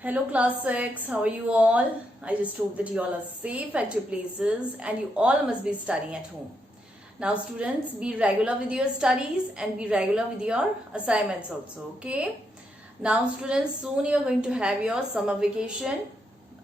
Hello class 6, how are you all? I just hope that you all are safe at your places and you all must be studying at home. Now students, be regular with your studies and be regular with your assignments also, okay? Now students, soon you are going to have your summer vacation,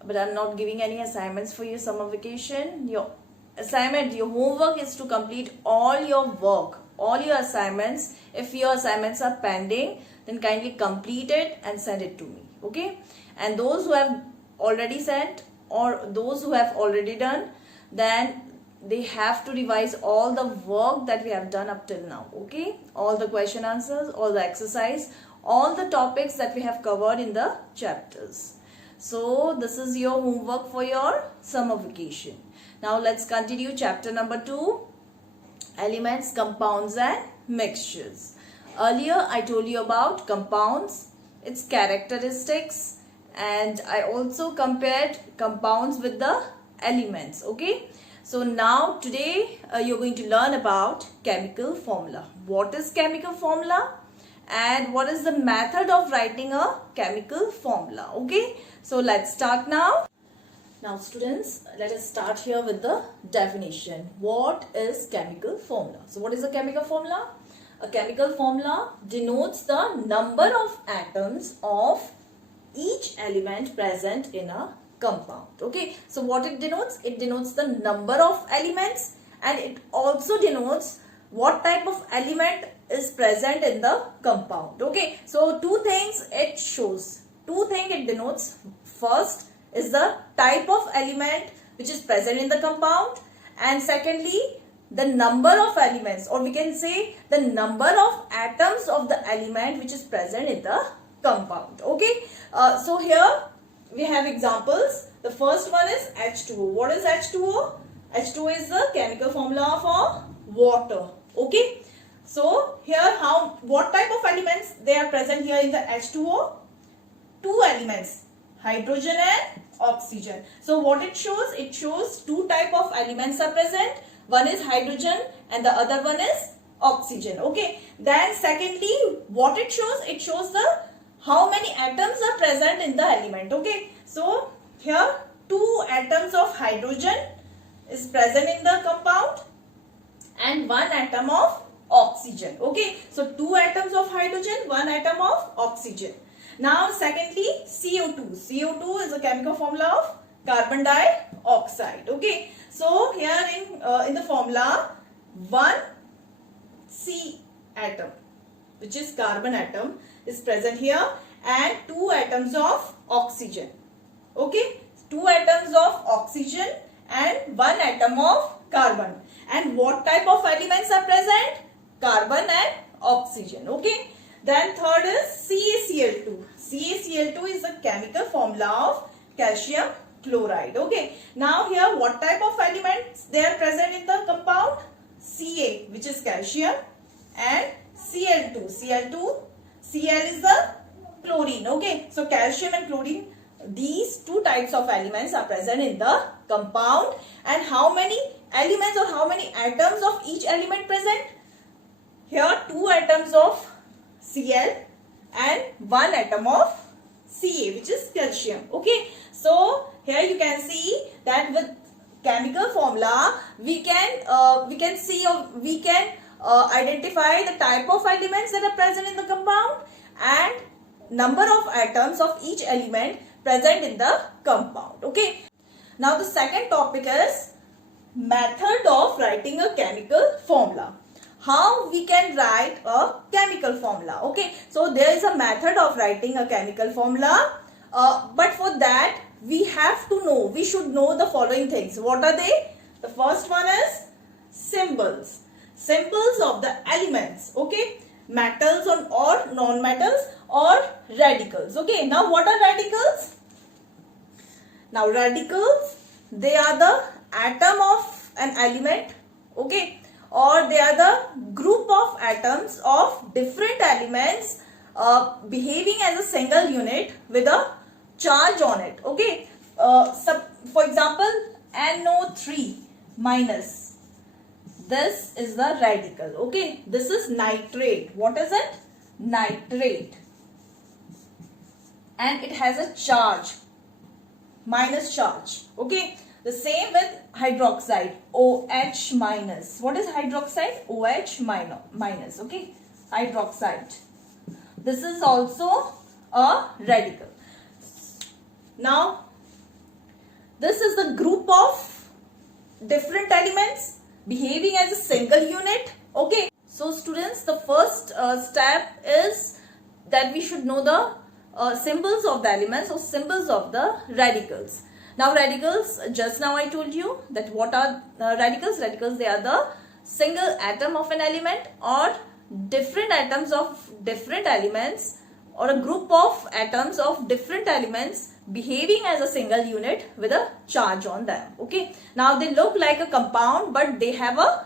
but I am not giving any assignments for your summer vacation. Your assignment, your homework is to complete all your work, all your assignments. If your assignments are pending, then kindly complete it and send it to me, okay? And those who have already sent or those who have already done, then they have to revise all the work that we have done up till now, okay? All the question answers, all the exercise, all the topics that we have covered in the chapters. So this is your homework for your summer vacation. Now let's continue chapter number 2, elements, compounds and mixtures. Earlier I told you about compounds, its characteristics, and I also compared compounds with the elements, okay? So now today you're going to learn about chemical formula. What is chemical formula and what is the method of writing a chemical formula, okay? So let's start now. Now students, let us start here with the definition. What is chemical formula? So what is a chemical formula? A chemical formula denotes the number of atoms of each element present in a compound, okay? So what it denotes? It denotes the number of elements and it also denotes what type of element is present in the compound, okay? So two things it shows, two things it denotes. First is the type of element which is present in the compound, and secondly the number of elements, or we can say the number of atoms of the element which is present in the compound, okay? So here we have examples. The first one is H2O. What is H2O? H2O is the chemical formula for water, okay? So here what type of elements they are present here in the H2O? Two elements, hydrogen and oxygen. So what it shows? It shows two type of elements are present. One is hydrogen and the other one is oxygen, okay? Then secondly, what it shows? It shows the how many atoms are present in the element, okay? So here two atoms of hydrogen is present in the compound and one atom of oxygen, okay? So two atoms of hydrogen, one atom of oxygen. Now secondly, CO2. CO2 is a chemical formula of carbon dioxide, okay? So here in the formula, one C atom, which is carbon atom, is present here and two atoms of oxygen, okay? Two atoms of oxygen and one atom of carbon. And what type of elements are present? Carbon and oxygen, okay? Then third is CaCl2. CaCl2 is the chemical formula of calcium chloride, okay? Now here what type of elements they are present in the compound? Ca, which is calcium, and Cl2. Cl is the chlorine, okay? So calcium and chlorine, these two types of elements are present in the compound. And how many elements or how many atoms of each element present? Here two atoms of Cl and one atom of Ca, which is calcium, okay? So here you can see that with chemical formula we can identify the type of elements that are present in the compound and number of atoms of each element present in the compound, okay? Now the second topic is method of writing a chemical formula. How we can write a chemical formula, okay? So there is a method of writing a chemical formula, but for that we should know the following things. What are they? The first one is symbols. Symbols of the elements, okay? Metals or non-metals or radicals, okay? Now what are radicals? Now radicals, they are the atom of an element, okay? Or they are the group of atoms of different elements behaving as a single unit with a charge on it, okay? For example, NO3 minus, this is the radical, okay? This is nitrate. What is it? Nitrate. and it has a charge, minus charge. Okay, the same with hydroxide, OH minus. What is hydroxide? OH minus. Okay, hydroxide. This is also a radical. Now, this is the group of different elements behaving as a single unit. Okay, so students, the first step is that we should know the symbols of the elements or symbols of the radicals. Now radicals, just now I told you that what are radicals? Radicals, they are the single atom of an element or different atoms of different elements or a group of atoms of different elements behaving as a single unit with a charge on them. Okay, now they look like a compound but they have a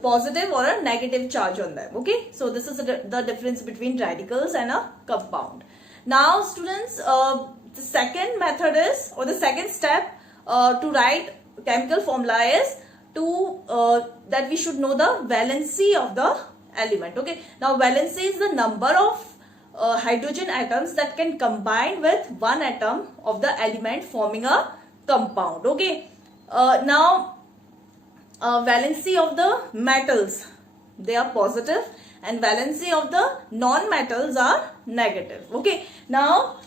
positive or a negative charge on them. Okay, so this is the difference between radicals and a compound. Now students, the second method is, or the second step to write chemical formula is that we should know the valency of the element. Okay, now valency is the number of hydrogen atoms that can combine with one atom of the element forming a compound. Okay, now valency of the metals, they are positive, and valency of the non-metals are negative. Okay, now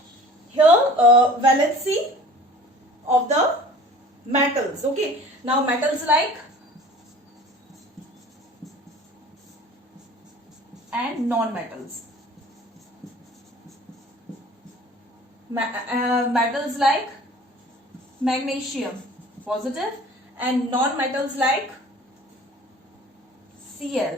here valency of the metals. Okay, now metals like and non-metals. Metals like magnesium, positive, and non-metals like Cl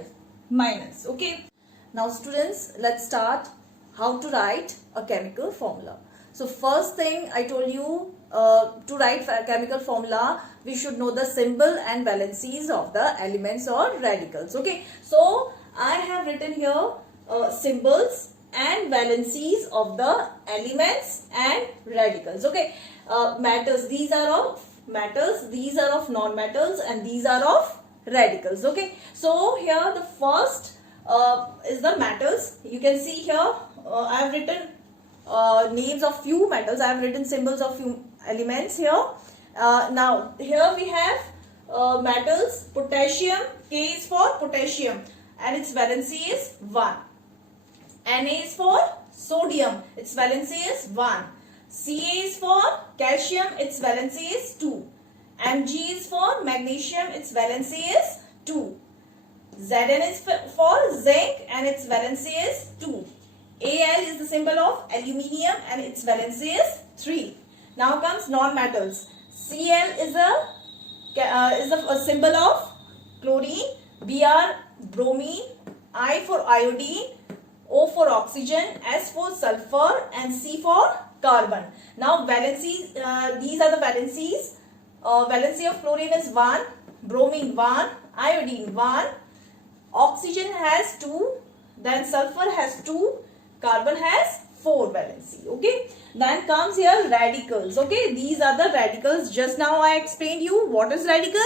minus. Okay, now students, let's start how to write a chemical formula. So first thing I told you, to write a chemical formula we should know the symbol and valencies of the elements or radicals. Okay, so I have written here symbols and valencies of the elements and radicals. Okay, metals, these are of metals, these are of non-metals, and these are of radicals. Okay, so here the first is the metals. You can see here I have written names of few metals. I have written symbols of few elements here. Now here we have metals. Potassium, K is for potassium and its valency is 1. Na is for sodium, its valency is 1. Ca is for calcium, its valency is 2. Mg is for magnesium, its valency is 2. Zn is for zinc and its valency is 2. Al is the symbol of aluminium and its valency is 3. Now comes non-metals. Cl is a symbol of chlorine, Br bromine, I for iodine, O for oxygen, S for sulfur, and C for carbon. Now valencies, these are the valencies. Valency of chlorine is 1, bromine 1, iodine 1, oxygen has 2, then sulfur has 2, carbon has 4 valency. Okay, then comes here radicals. Okay, these are the radicals. Just now I explained you what is radical.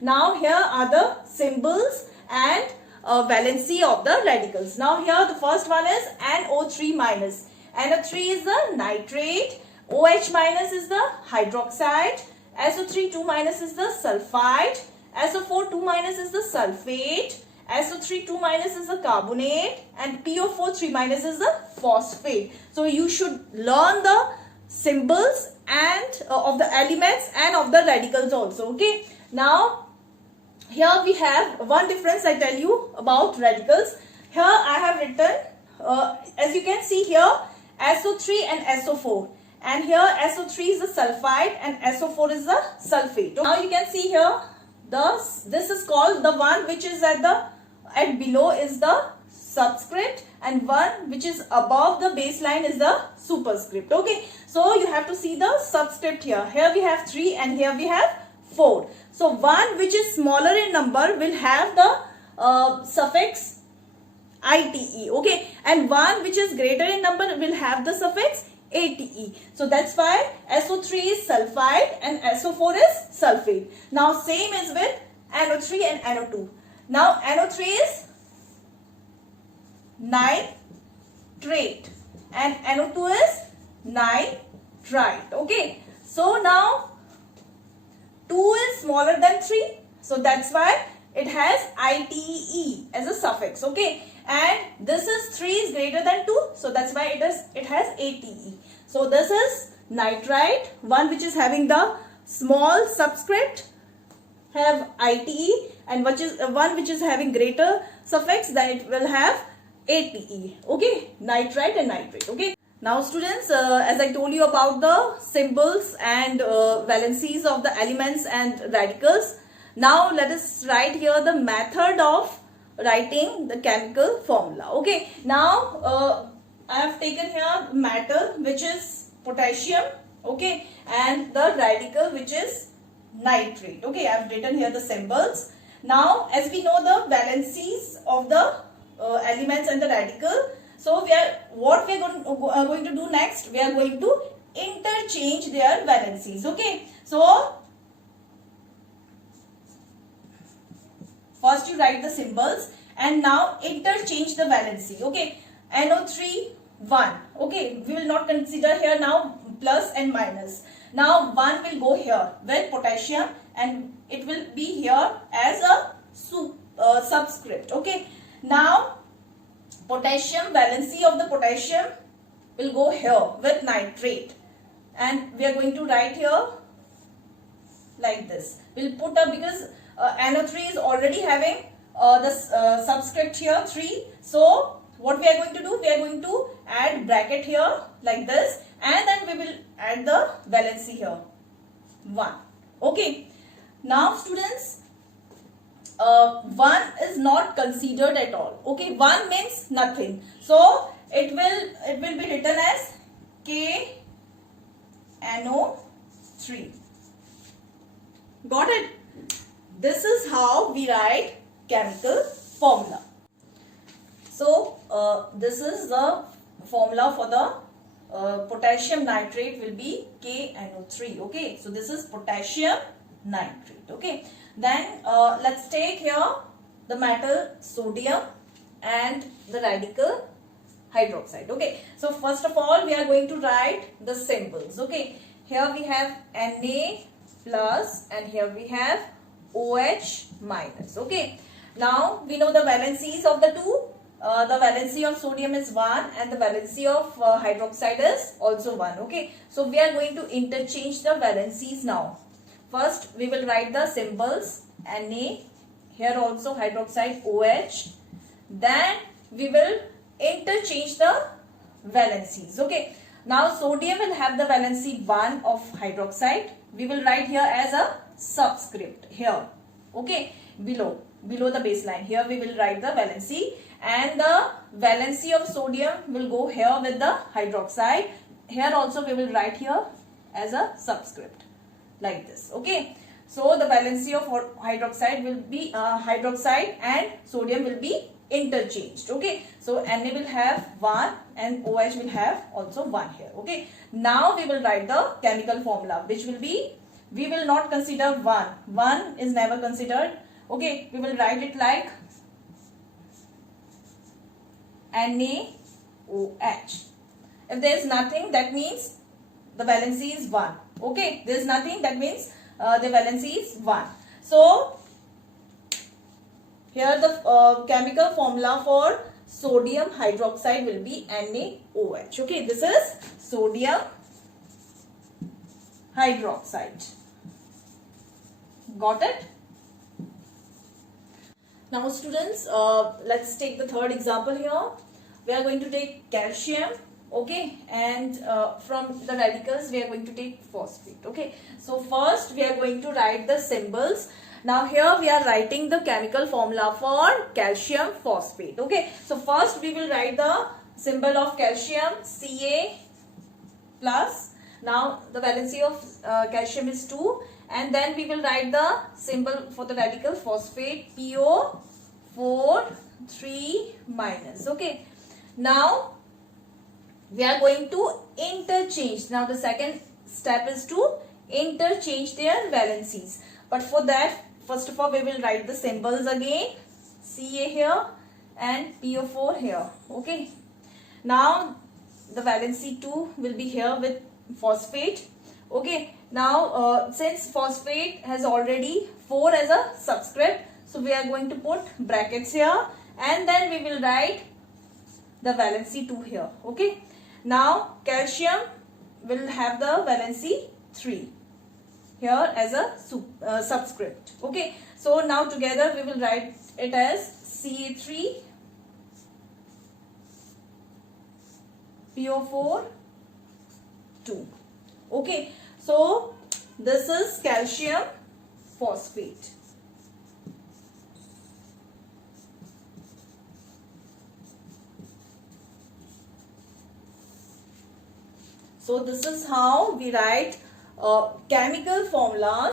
Now here are the symbols and valency of the radicals. Now here the first one is NO3 minus. NO3 is the nitrate, OH minus is the hydroxide, SO3 2 minus is the sulfide, SO4 2 minus is the sulfate, SO3 2 minus is the carbonate, and PO4 3 minus is the phosphate. So you should learn the symbols and of the elements and of the radicals also. Okay, now here we have one difference I tell you about radicals. Here I have written, as you can see here, SO3 and SO4. And here SO3 is the sulfide and SO4 is the sulfate. Now you can see here, this is called the one which is at below is the subscript, and one which is above the baseline is the superscript. Okay, so you have to see the subscript here. Here we have 3 and here we have 4. So one which is smaller in number will have the suffix ite. Okay, and one which is greater in number will have the suffix ate. So that's why SO3 is sulfide and SO4 is sulfate. Now same is with NO3 and NO2. Now NO3 is nitrate and NO2 is nitrite. Okay, so now 2 is smaller than 3, so that's why it has ITE as a suffix. Okay, and this is 3 is greater than 2, so that's why it has ATE. So this is nitrite, one which is having the small subscript have ITE, and one which is having greater suffix, then it will have ATE. Okay, nitrite and nitrate. Okay, now students, as I told you about the symbols and valencies of the elements and radicals, now let us write here the method of writing the chemical formula. Okay, now I have taken here matter, which is potassium, okay, and the radical, which is nitrate. Okay, I have written here the symbols. Now, as we know the valencies of the elements and the radical, so what we are going to do next, we are going to interchange their valencies. Okay, so first you write the symbols and now interchange the valency. Okay, NO3 1. Okay, we will not consider here now plus and minus. Now 1 will go here with potassium and it will be here as a subscript. Okay, now potassium, valency of the potassium will go here with nitrate, and we are going to write here like this. We'll put up, because NO3 is already having the subscript here 3. So what we are going to do, we are going to add bracket here like this, and then we will add the valency here 1. Okay, now students, 1 is not considered at all. Okay, 1 means nothing, so it will be written as KNO3. Got it? This is how we write chemical formula. So this is the formula for the potassium nitrate will be KNO3. Okay, so this is potassium nitrate. Okay, then let's take here the metal sodium and the radical hydroxide. Okay, so first of all we are going to write the symbols. Okay, here we have Na plus and here we have OH minus. Okay, now we know the valencies of the two. The valency of sodium is 1 and the valency of hydroxide is also 1. Okay, so we are going to interchange the valencies now. First we will write the symbols Na, here also hydroxide OH, then we will interchange the valencies. Okay, now sodium will have the valency 1 of hydroxide. We will write here as a subscript here. Okay, below the baseline, here we will write the valency, and the valency of sodium will go here with the hydroxide. Here also we will write here as a subscript like this. Okay, so the valency of hydroxide will be hydroxide and sodium will be interchanged. Okay, so Na will have 1 and OH will have also 1 here. Okay, now we will write the chemical formula, which will be, we will not consider 1 is never considered. Okay, we will write it like NaOH. If there is nothing, that means the valency is 1. Okay, there is nothing, that means the valency is 1. So here the chemical formula for sodium hydroxide will be NaOH. Okay, this is sodium hydroxide. Got it? Now students, let's take the third example here. We are going to take calcium. Okay, and from the radicals we are going to take phosphate. Okay, so first we are going to write the symbols. Now here we are writing the chemical formula for calcium phosphate. Okay, so first we will write the symbol of calcium Ca plus. Now the valency of calcium is 2, and then we will write the symbol for the radical phosphate PO4 3 minus. Okay, now we are going to interchange. Now the second step is to interchange their valencies, but for that first of all we will write the symbols again, Ca here and PO4 here. Okay, now the valency 2 will be here with phosphate. Okay, now since phosphate has already 4 as a subscript, so we are going to put brackets here, and then we will write the valency 2 here. Okay, now calcium will have the valency 3 here as a subscript. Okay, so now together we will write it as Ca3 PO4 2. Okay, so this is calcium phosphate. So this is how we write chemical formulas